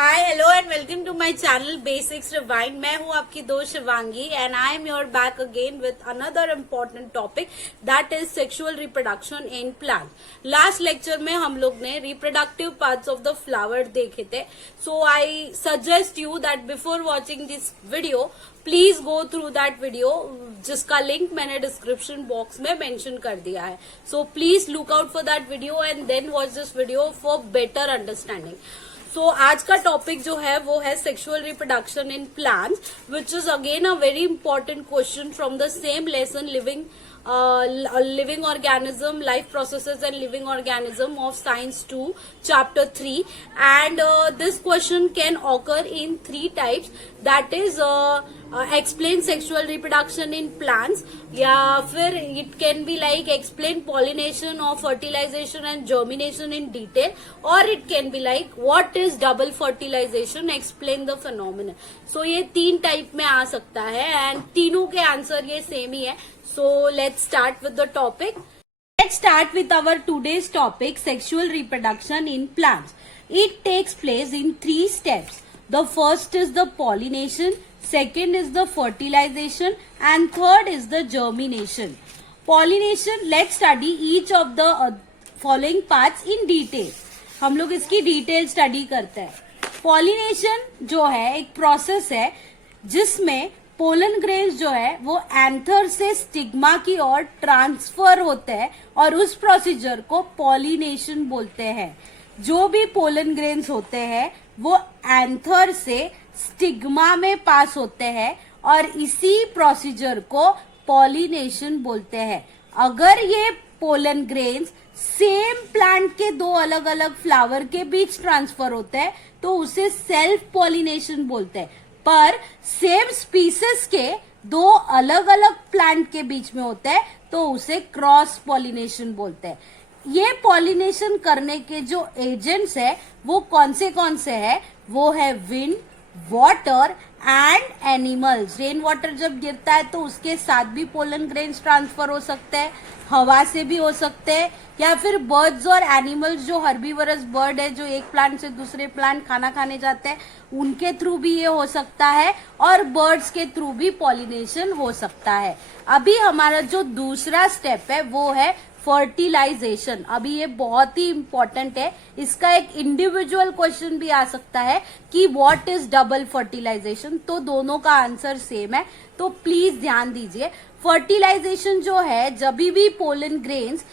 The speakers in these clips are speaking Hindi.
Hi hello and welcome to my channel basics rewind. मैं हूं आपकी दोस्त Shivangi and I am your back again with another important topic that is sexual reproduction in plant. Last lecture में हम लोग ने reproductive parts of the flower देखे थे। So I suggest you that before watching this video please go through that video, जिसका लिंक मैंने डिस्क्रिप्शन बॉक्स में मेंशन कर दिया है। So please look out for that video and then watch this video for better understanding. So आज का टॉपिक जो है वो है sexual reproduction in plants, which is again a very important question from the same lesson living organism, life processes and living organism of science 2 chapter 3, and this question can occur in 3 types, that is explain sexual reproduction in plants, या फिर it can be like explain pollination or fertilization and germination in detail, or it can be like what is double fertilization, explain the phenomenon. So ये 3 टाइप में आ सकता है एंड तीनों के आंसर ये सेम ही है. So let's start with the topic. Let's start with our today's topic, sexual reproduction in plants. It takes place in 3 steps. The first is the pollination, second is the fertilization, and third is the germination. Pollination, let's study each of the following parts in detail. हम लोग इसकी डिटेल स्टडी करते हैं. पॉलिनेशन जो है एक प्रोसेस है जिसमें पोलन ग्रेन्स जो है वो एंथर से स्टिग्मा की ओर ट्रांसफर होते हैं और उस प्रोसीजर को पॉलिनेशन बोलते हैं. जो भी पोलन ग्रेन्स होते हैं वो एंथर से स्टिग्मा में पास होते हैं और इसी प्रोसीजर को पॉलिनेशन बोलते हैं. अगर ये पोलन ग्रेन्स सेम प्लांट के 2 अलग अलग फ्लावर के बीच ट्रांसफर होते हैं तो उसे सेल्फ पॉलिनेशन बोलते हैं. पर सेम स्पीसीज के 2 अलग अलग प्लांट के बीच में होते हैं तो उसे क्रॉस पॉलिनेशन बोलते हैं. ये पॉलिनेशन करने के जो एजेंट्स है वो कौन से है, वो है wind, water and animals. Rain water जब गिरता है तो उसके साथ भी पोलन ग्रेन्स ट्रांसफर हो सकते हैं, हवा से भी हो सकते हैं, या फिर बर्ड्स और एनिमल्स जो हर्बीवरस बर्ड है जो एक प्लांट से दूसरे प्लांट खाना खाने जाते हैं उनके थ्रू भी ये हो सकता है, और बर्ड्स के थ्रू भी पॉलिनेशन हो सकता है. अभी हमारा जो दूसरा स्टेप है वो है फर्टिलाइजेशन. अभी ये बहुत ही इंपॉर्टेंट है. इसका एक इंडिविजुअल क्वेश्चन भी आ सकता है कि व्हाट इज डबल फर्टिलाइजेशन, तो दोनों का आंसर सेम है, तो प्लीज ध्यान दीजिए. फर्टिलाइजेशन जो है जब भी पोलन ग्रेन्स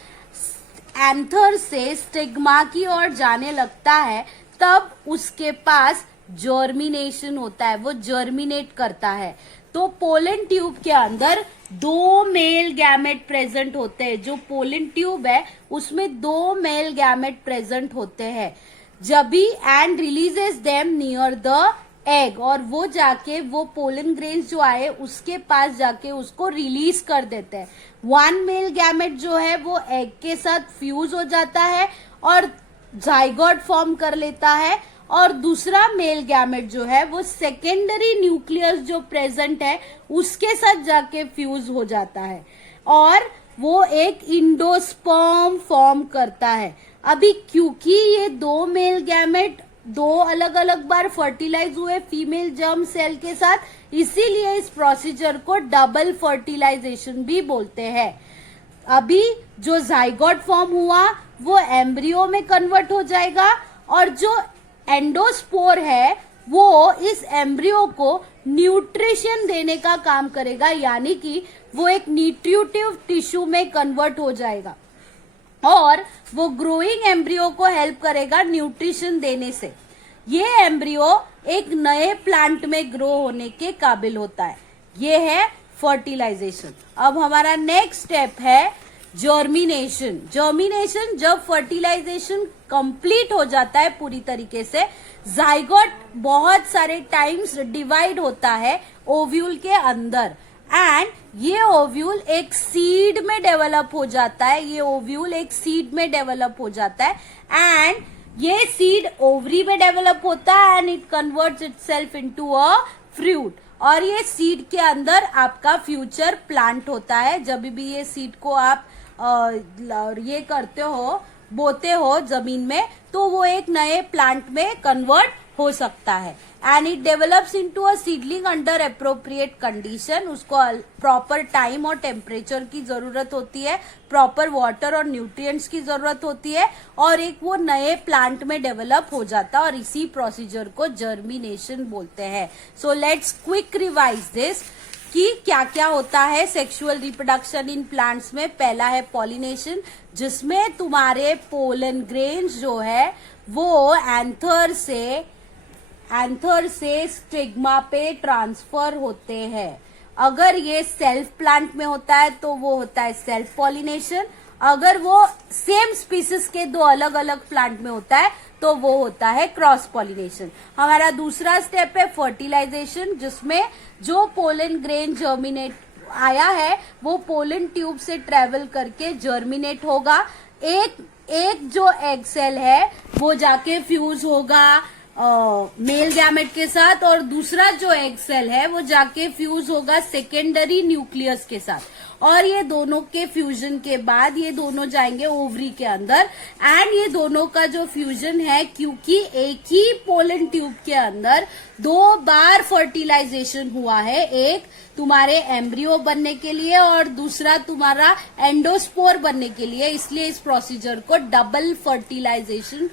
एंथर से स्टिग्मा की ओर जाने लगता है तब उसके पास जर्मिनेशन होता है, वो जर्मिनेट करता है. तो पोलन ट्यूब के अंदर 2 मेल गैमेट प्रेजेंट होते हैं. जो पोलन ट्यूब है उसमें 2 मेल गैमेट प्रेजेंट होते हैं. जब भी and releases them near the egg, और वो जाके वो पोलन ग्रेन्स जो आए उसके पास जाके उसको रिलीज कर देते हैं. 1 मेल गैमेट जो है वो एग के साथ फ्यूज हो जाता है और जाइगोट फॉर्म कर लेता है, और दूसरा मेल गैमेट जो है वो सेकेंडरी न्यूक्लियस जो प्रेजेंट है उसके साथ जाके फ्यूज हो जाता है और वो एक इंडोस्पर्म फॉर्म करता है. अभी क्योंकि ये 2 मेल गैमेट 2 अलग अलग बार फर्टिलाइज हुए फीमेल जर्म सेल के साथ, इसीलिए इस प्रोसीजर को डबल फर्टिलाइजेशन भी बोलते हैं. अभी जो जाइगोट फॉर्म हुआ वो एम्ब्रियो में कन्वर्ट हो जाएगा और जो एंडोस्पोर है वो इस एम्ब्रियो को न्यूट्रिशन देने का काम करेगा, यानी कि वो एक न्यूट्रिटिव टिश्यू में कन्वर्ट हो जाएगा और वो ग्रोइंग एम्ब्रियो को हेल्प करेगा न्यूट्रिशन देने से. ये एम्ब्रियो एक नए प्लांट में ग्रो होने के काबिल होता है. ये है फर्टिलाइजेशन. अब हमारा नेक्स्ट स्टेप है जर्मिनेशन. जर्मिनेशन जब फर्टिलाइजेशन कंप्लीट हो जाता है पूरी तरीके से, जाइगोट बहुत सारे टाइम्स डिवाइड होता है ओव्यूल के अंदर एंड ये ओव्यूल एक सीड में डेवलप हो जाता है. ये ओव्यूल एक सीड में डेवलप हो जाता है एंड ये सीड ओवरी में डेवलप होता है and it converts itself into a fruit. और ये सीड के अंदर आपका फ्यूचर प्लांट होता है. जब भी ये सीड को आप ये करते हो, बोते हो जमीन में, तो वो एक नए प्लांट में कन्वर्ट हो सकता है. And it develops into a seedling under appropriate condition. उसको प्रॉपर टाइम और टेम्परेचर की जरूरत होती है, प्रॉपर वाटर और न्यूट्रिएंट्स की जरूरत होती है, और एक वो नए प्लांट में डेवलप हो जाता है, और इसी प्रोसीजर को जर्मिनेशन बोलते हैं. So let's quick revise this कि क्या क्या होता है सेक्सुअल रिप्रोडक्शन इन प्लांट्स में. पहला है पॉलिनेशन, जिसमें तुम्हारे पोलन ग्रेन्स जो है वो एंथर से स्टिग्मा पे ट्रांसफर होते हैं. अगर ये सेल्फ प्लांट में होता है तो वो होता है सेल्फ पॉलिनेशन. अगर वो सेम स्पीसीज के दो अलग अलग प्लांट में होता है तो वो होता है क्रॉस पॉलिनेशन. हमारा दूसरा स्टेप है फर्टिलाइजेशन, जिसमें जो पोलन ग्रेन जर्मिनेट आया है वो पोलन ट्यूब से ट्रेवल करके जर्मिनेट होगा. एक जो एग सेल है वो जाके फ्यूज होगा मेल गैमेट के साथ, और दूसरा जो एग सेल है वो जाके फ्यूज होगा सेकेंडरी न्यूक्लियस के साथ. और ये दोनों के फ्यूजन के बाद ये दोनों जाएंगे ओवरी के अंदर. एंड ये दोनों का जो फ्यूजन है, क्योंकि एक ही पोलन ट्यूब के अंदर 2 बार फर्टिलाइजेशन हुआ है, एक तुम्हारे एम्ब्रियो बनने के लिए और दूसरा तुम्हारा एंडोस्पोर बनने के लिए, इसलिए इस प्रोसीजर को डबल फर्टिलाइजेशन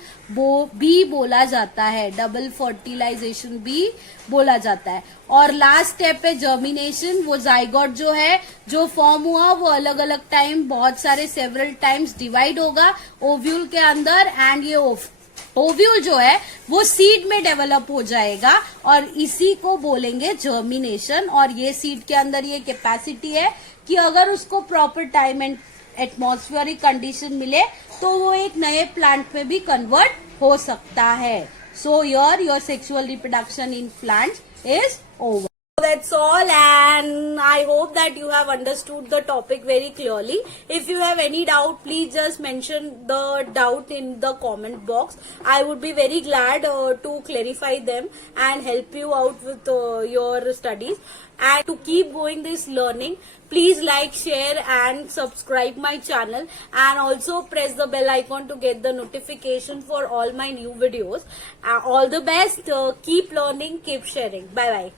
भी बोला जाता है. डबल फर्टिलाइजेशन भी बोला जाता है. और लास्ट स्टेप है जर्मिनेशन. वो जाइगोट जो है, जो फॉर्म हुआ, वो अलग अलग टाइम, बहुत सारे सेवरल टाइम्स डिवाइड होगा ओव्यूल के अंदर, एंड ये ओव्यूल जो है वो सीड में डेवलप हो जाएगा, और इसी को बोलेंगे जर्मिनेशन. और ये सीड के अंदर ये कैपेसिटी है कि अगर उसको proper time and atmospheric condition मिले तो वो एक नए प्लांट में भी कन्वर्ट हो सकता है. So your sexual reproduction in plants is over. That's all, and I hope that you have understood the topic very clearly. If you have any doubt, please just mention the doubt in the comment box. I would be very glad to clarify them and help you out with your studies. And to keep going this learning, please like, share and subscribe my channel, and also press the bell icon to get the notification for all my new videos. All the best. Keep learning, keep sharing. Bye bye.